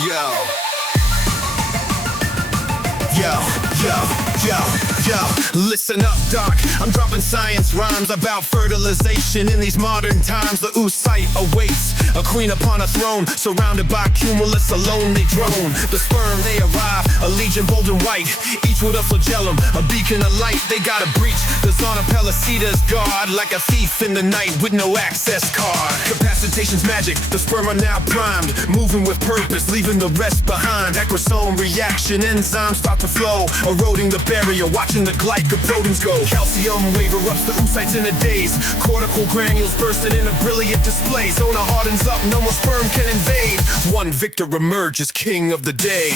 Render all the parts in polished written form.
Yo. Yo, yo, yo, yo. Listen up, doc. I'm dropping science rhymes about fertilization in these modern times. The oocyte awaits, a queen upon a throne, surrounded by cumulus, a lonely drone. The sperm, they arrive, a legion bold and white, each with a flagellum, a beacon of light. They got a breach, the zona pellucida's guard, like a thief in the night with no access card. Capacitation's magic, the sperm are now primed, moving with purpose, leaving the rest behind. Acrosome reaction, enzymes start to flow, eroding the barrier, watching the glycoproteins go. Calcium wave erupts the oocytes in a daze, cortical granules bursting in a brilliant display. Zona hardens up, no more sperm can invade. One victor emerges king of the day.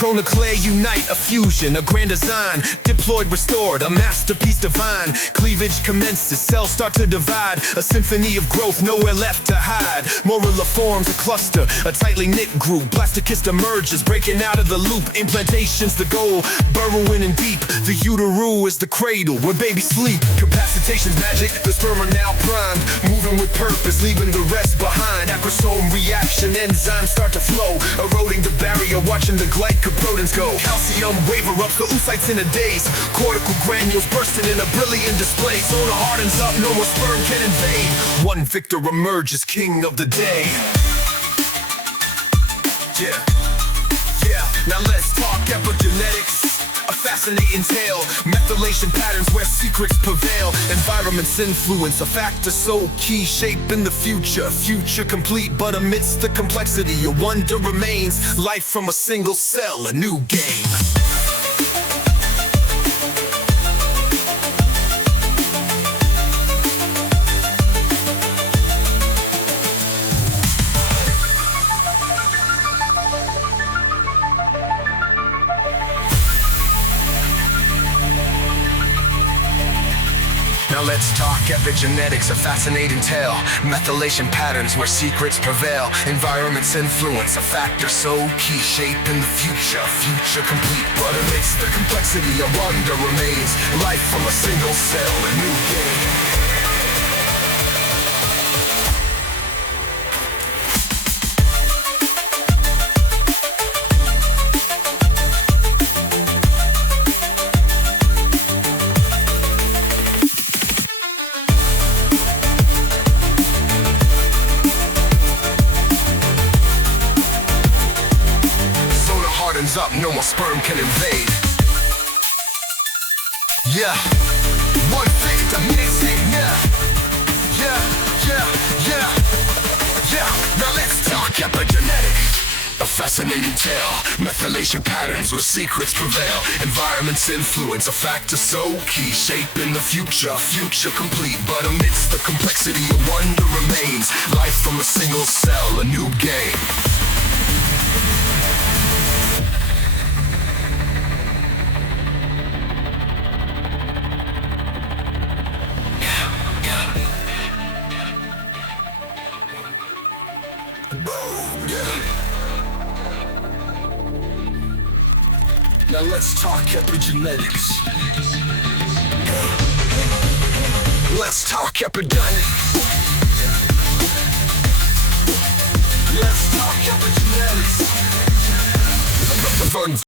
Pronuclei unite, a fusion, a grand design, diploid restored, a masterpiece divine. Cleavage commences, cells start to divide, a symphony of growth, nowhere left to hide. Morula forms a cluster, a tightly knit group. Blastocyst emerges, breaking out of the loop. Implantation's the goal, burrowing in deep. The utero is the cradle where babies sleep. Capacitation's magic, the sperm are now primed, moving with purpose, leaving the rest behind. Acrosome reaction, enzymes start to flow, eroding the barrier, watching the glycoproteins go. Calcium wave erupts the oocytes in a daze, cortical granules bursting in a brilliant display. Zona hardens up, no more sperm can invade. One victor emerges king of the day. Yeah, yeah. Now let's talk epigenetics. A fascinating tale, methylation patterns where secrets prevail. Environment's influence, a factor so key, shaping the future. Future complete, but amidst the complexity, a wonder remains. Life from a single cell, a new game. Now let's talk epigenetics, a fascinating tale. Methylation patterns where secrets prevail. Environment's influence, a factor so key, shaping the future. Future complete, but amidst the complexity, a wonder remains. Life from a single cell, a new game. Up, no more sperm can invade. Yeah, one victim missing. Yeah, yeah, yeah, yeah, yeah. Now let's talk epigenetics, a fascinating tale. Methylation patterns where secrets prevail. Environment's influence, a factor so key, shaping the future. Future complete, but amidst the complexity, a wonder remains. Life from a single cell, a new game. Now let's talk epigenetics. Let's talk epigenetics. Let's talk epigenetics.